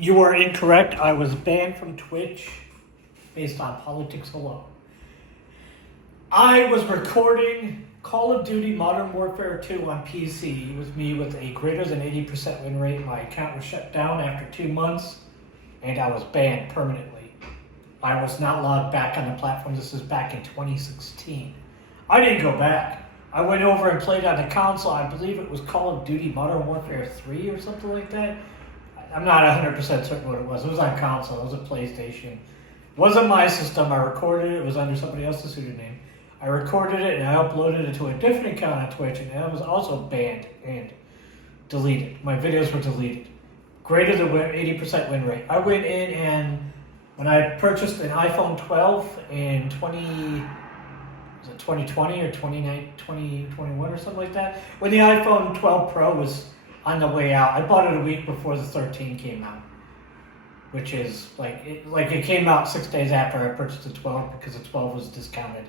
You are incorrect. I was banned from Twitch based on politics alone. I was recording Call of Duty Modern Warfare 2 on PC with me with a greater than 80% win rate. My account was shut down after 2 months, and I was banned permanently. I was not logged back on the platform. This is back in 2016. I didn't go back. I went over and played on the console. I believe it was Call of Duty Modern Warfare 3 or something like that. I'm not 100% certain what it was. It was on console. It was a PlayStation. It wasn't my system. I recorded it. It was under somebody else's pseudonym. I recorded it and I uploaded it to a different account on Twitch, and I was also banned and deleted. My videos were deleted. Greater than 80% win rate. I went in and when I purchased an iPhone 12 in 2020 or 2021 or something like that, when the iPhone 12 Pro was on the way out, I bought it a week before the 13 came out, which is it came out 6 days after I purchased the 12 because the 12 was discounted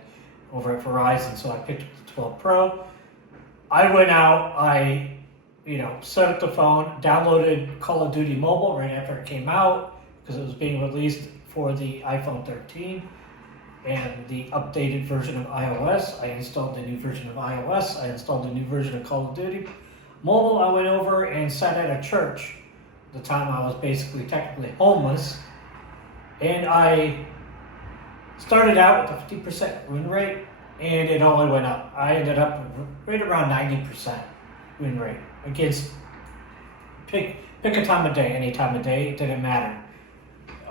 over at Verizon, so I picked up the 12 Pro. I went out, I set up the phone, downloaded Call of Duty Mobile right after it came out because it was being released for the iPhone 13 and the updated version of iOS. I installed the new version of iOS. I installed the new version of Call of Duty Mobile. I went over and sat at a church. At the time I was basically technically homeless, and I started out with a 50% win rate, and it only went up. I ended up right around 90% win rate against pick a time of day, any time of day, it didn't matter.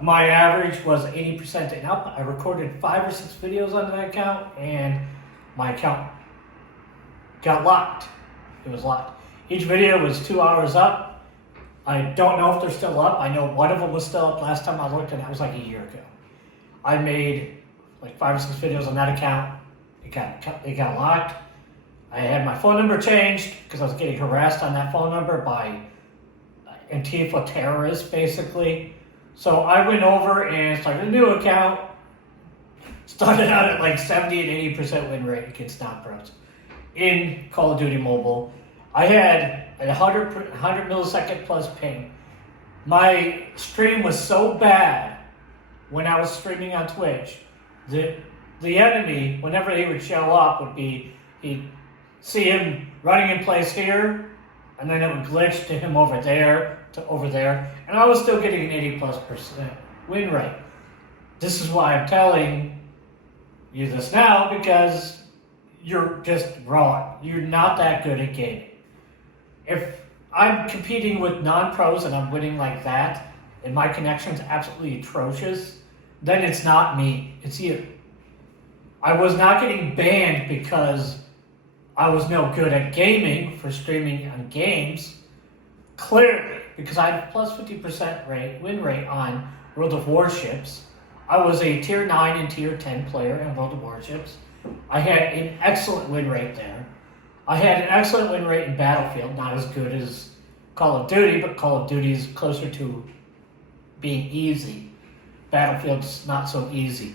My average was 80% and up. I recorded 5 or 6 videos on that account, and my account got locked. It was locked. Each video was 2 hours up. I don't know if they're still up. I know one of them was still up last time I looked, and that was like a year ago. I made like 5 or 6 videos on that account. It got locked. I had my phone number changed because I was getting harassed on that phone number by Antifa terrorists, basically. So I went over and started a new account. Started out at like 70 and 80% win rate against non-pros in Call of Duty Mobile. I had a 100 millisecond plus ping. My stream was so bad when I was streaming on Twitch that the enemy, whenever they would show up, would be, he'd see him running in place here, and then it would glitch to him over there, to over there, and I was still getting an 80+% win rate. This is why I'm telling you this now, because you're just wrong. You're not that good at gaming. If I'm competing with non-pros and I'm winning like that, and my connection's absolutely atrocious, then it's not me, it's you. I was not getting banned because I was no good at gaming for streaming on games. Clearly, because I had a plus 50% win rate on World of Warships. I was a tier 9 and tier 10 player in World of Warships. I had an excellent win rate there. I had an excellent win rate in Battlefield, not as good as Call of Duty, but Call of Duty is closer to being easy. Battlefield's not so easy.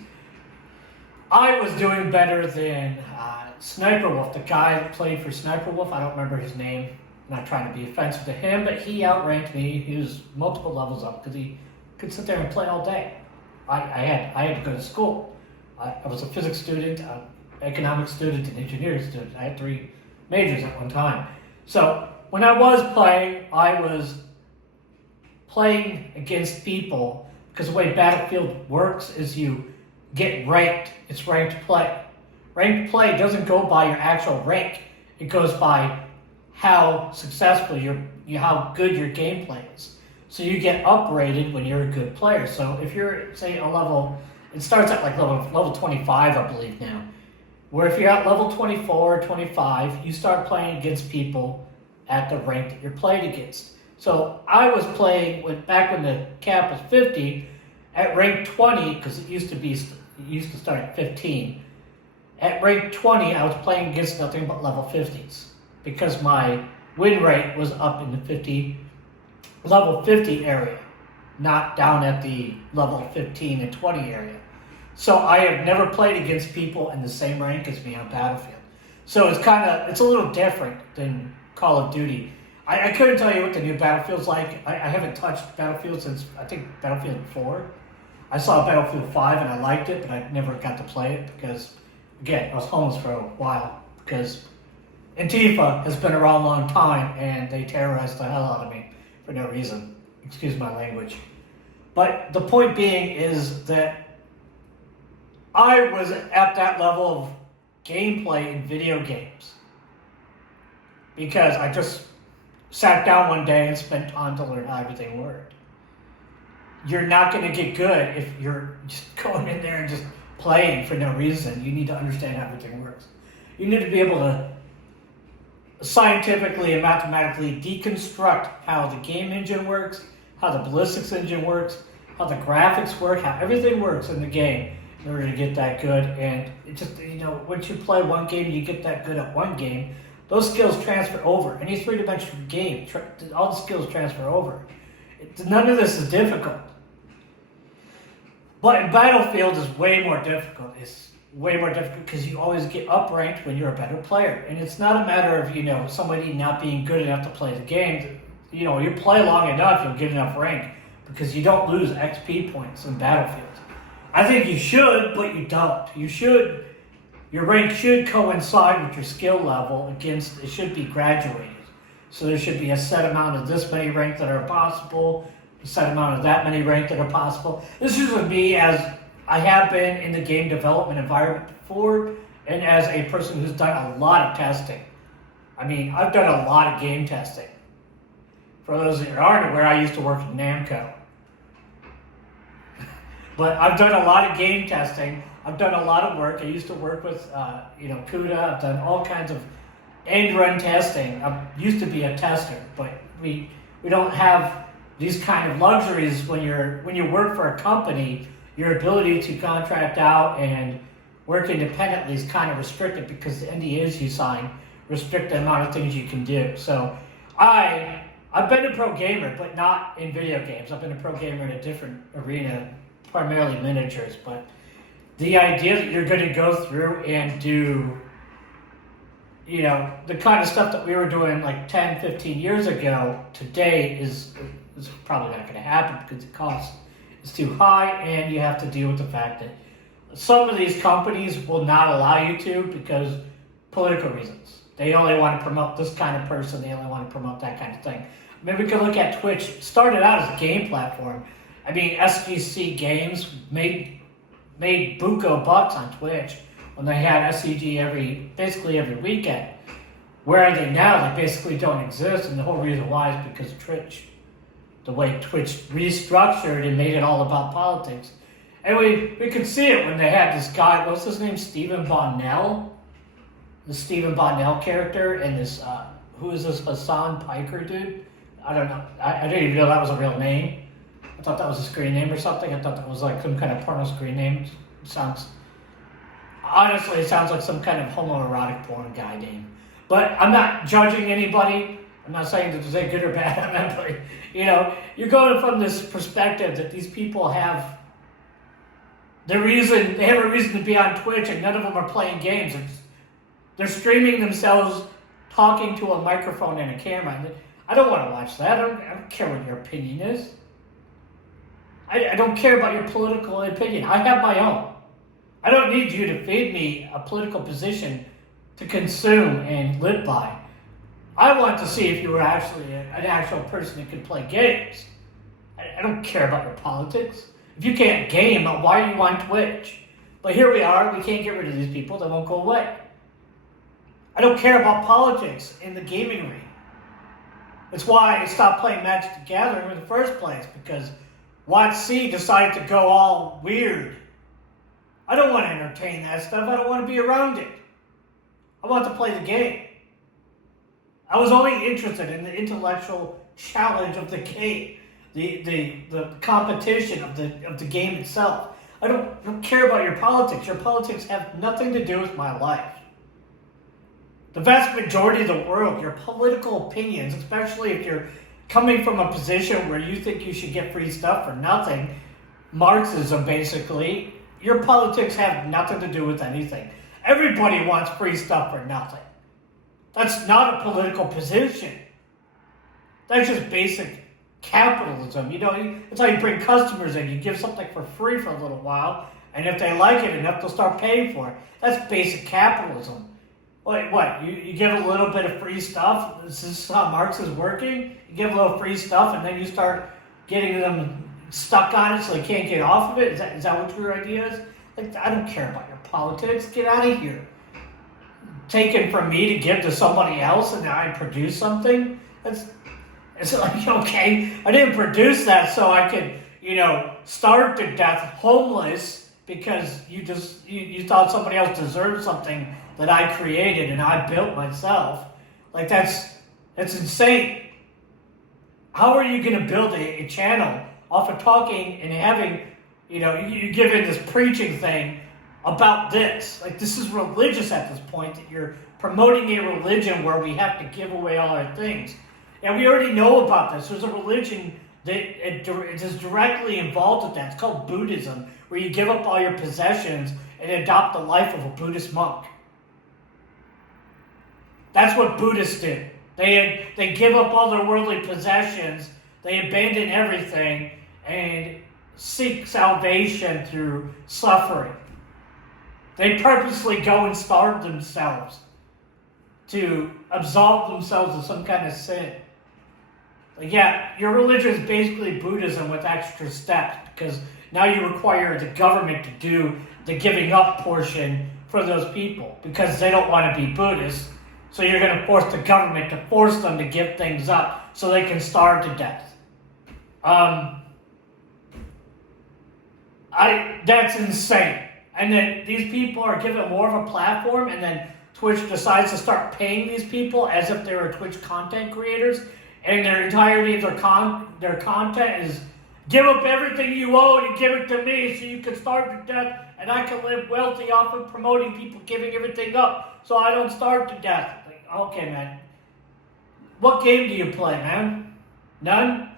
I was doing better than Sniper Wolf, the guy that played for Sniper Wolf. I don't remember his name. I'm not trying to be offensive to him, but he outranked me. He was multiple levels up because he could sit there and play all day. I had to go to school. I was a physics student, an economics student, and engineering student. I had 3 majors at one time. So when I was playing against people, because the way Battlefield works is you get ranked. It's ranked play. Ranked play doesn't go by your actual rank. It goes by how successful how good your gameplay is. So you get uprated when you're a good player. So if you're, say, a level, it starts at like level 25, I believe now, where if you're at level 24 or 25, you start playing against people at the rank that you're played against. So I was playing back when the cap was 50, at rank 20, because it used to start at 15. At rank 20, I was playing against nothing but level 50s because my win rate was up in the level 50 area, not down at the level 15 and 20 area. So I have never played against people in the same rank as me on Battlefield. So it's a little different than Call of Duty. I couldn't tell you what the new Battlefield's like. I haven't touched Battlefield since, I think, Battlefield 4. I saw Battlefield 5 and I liked it, but I never got to play it because, again, I was homeless for a while. Because Antifa has been around a long time and they terrorized the hell out of me for no reason. Excuse my language. But the point being is that I was at that level of gameplay in video games because I just sat down one day and spent time to learn how everything worked. You're not going to get good if you're just going in there and just playing for no reason. You need to understand how everything works. You need to be able to scientifically and mathematically deconstruct how the game engine works, how the ballistics engine works, how the graphics work, how everything works in the game in order to get that good. And it just, once you play one game, you get that good at one game, those skills transfer over. Any three-dimensional game, all the skills transfer over. None of this is difficult. But in Battlefield, it's way more difficult. It's way more difficult because you always get up-ranked when you're a better player. And it's not a matter of, somebody not being good enough to play the game. You play long enough, you'll get enough rank because you don't lose XP points in Battlefield. I think you should, but you don't. Your rank should coincide with your skill level it should be graduated. So there should be a set amount of this many rank that are possible, a set amount of that many rank that are possible. This is with me as I have been in the game development environment before and as a person who's done a lot of testing. I mean, I've done a lot of game testing. For those that aren't aware, I used to work at Namco. But I've done a lot of game testing. I've done a lot of work. I used to work with, CUDA. I've done all kinds of end-run testing. I used to be a tester, but we don't have these kind of luxuries when you work for a company. Your ability to contract out and work independently is kind of restricted because the NDAs you sign restrict the amount of things you can do. So I've been a pro gamer, but not in video games. I've been a pro gamer in a different arena, primarily miniatures. But the idea that you're going to go through and do, the kind of stuff that we were doing like 10, 15 years ago, today is probably not going to happen because the cost is too high and you have to deal with the fact that some of these companies will not allow you to because political reasons. They only want to promote this kind of person. They only want to promote that kind of thing. I mean, we can look at Twitch. It started out as a game platform. I mean, SGC Games made buco bucks on Twitch when they had SCG basically every weekend. Where are they now? They basically don't exist, and the whole reason why is because of Twitch. The way Twitch restructured and made it all about politics. And we could see it when they had this guy, what's his name, Stephen Bonnell? The Stephen Bonnell character, and this, who is this Hassan Piker dude? I don't know. I didn't even know that was a real name. I thought that was a screen name or something. I thought that was like some kind of porno screen name. Honestly, it sounds like some kind of homoerotic porn guy name. But I'm not judging anybody. I'm not saying that they're good or bad on that, but, you're going from this perspective that these people have a reason to be on Twitch and none of them are playing games. They're streaming themselves talking to a microphone and a camera. I don't want to watch that. I don't care what your opinion is. I don't care about your political opinion. I have my own. I don't need you to feed me a political position to consume and live by. I want to see if you were actually an actual person who could play games. I don't care about your politics. If you can't game, why are you on Twitch? But here we are. We can't get rid of these people. They won't go away. I don't care about politics in the gaming ring. That's why I stopped playing Magic the Gathering in the first place, because WotC decided to go all weird. I don't want to entertain that stuff. I don't want to be around it. I want to play the game. I was only interested in the intellectual challenge of the game, the competition of the game itself. I don't care about your politics. Your politics have nothing to do with my life. The vast majority of the world, your political opinions, especially if you're coming from a position where you think you should get free stuff for nothing, Marxism basically, your politics have nothing to do with anything. Everybody wants free stuff for nothing. That's not a political position. That's just basic capitalism. You know, it's how you bring customers in. You give something for free for a little while, and if they like it enough, they'll start paying for it. That's basic capitalism. What? You give a little bit of free stuff? This is how Marx is working? You give a little free stuff, and then you start getting them stuck on it so they can't get off of it? Is that what your idea is? Like, I don't care about your politics. Get out of here. Taken from me to give to somebody else, and now I produce something? It's like, okay, I didn't produce that so I could, starve to death homeless because you thought somebody else deserved something that I created and I built myself. Like, that's insane. How are you going to build a channel off of talking and having, you giving this preaching thing about this? Like, this is religious at this point, that you're promoting a religion where we have to give away all our things. And we already know about this. There's a religion that it is directly involved with that. It's called Buddhism, where you give up all your possessions and adopt the life of a Buddhist monk. That's what Buddhists did. They give up all their worldly possessions, they abandon everything, and seek salvation through suffering. They purposely go and starve themselves to absolve themselves of some kind of sin. Like, yeah, your religion is basically Buddhism with extra steps, because now you require the government to do the giving up portion for those people because they don't want to be Buddhists. So you're going to force the government to force them to give things up so they can starve to death. That's insane. And then these people are given more of a platform, and then Twitch decides to start paying these people as if they were Twitch content creators, and their entirety of their content is give up everything you own and give it to me so you can starve to death, and I can live wealthy off of promoting people giving everything up so I don't starve to death. Like, okay, man. What game do you play, man? None?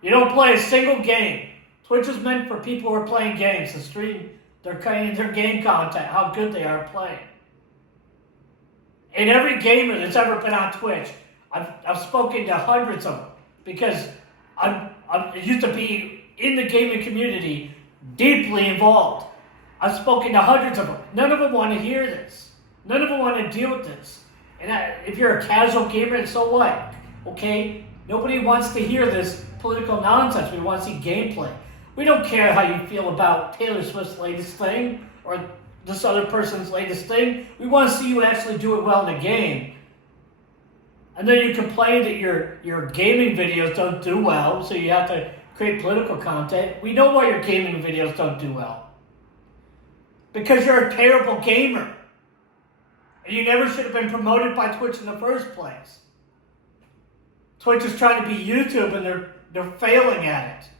You don't play a single game. Twitch is meant for people who are playing games to stream their game content, how good they are playing. And every gamer that's ever been on Twitch, I've spoken to hundreds of them because I used to be in the gaming community, deeply involved. I've spoken to hundreds of them. None of them want to hear this. None of them want to deal with this. And if you're a casual gamer, then so what? Okay? Nobody wants to hear this political nonsense. We want to see gameplay. We don't care how you feel about Taylor Swift's latest thing or this other person's latest thing. We want to see you actually do it well in the game. And then you complain that your gaming videos don't do well, so you have to create political content. We know why your gaming videos don't do well. Because you're a terrible gamer. And you never should have been promoted by Twitch in the first place. Twitch is trying to be YouTube, and they're failing at it.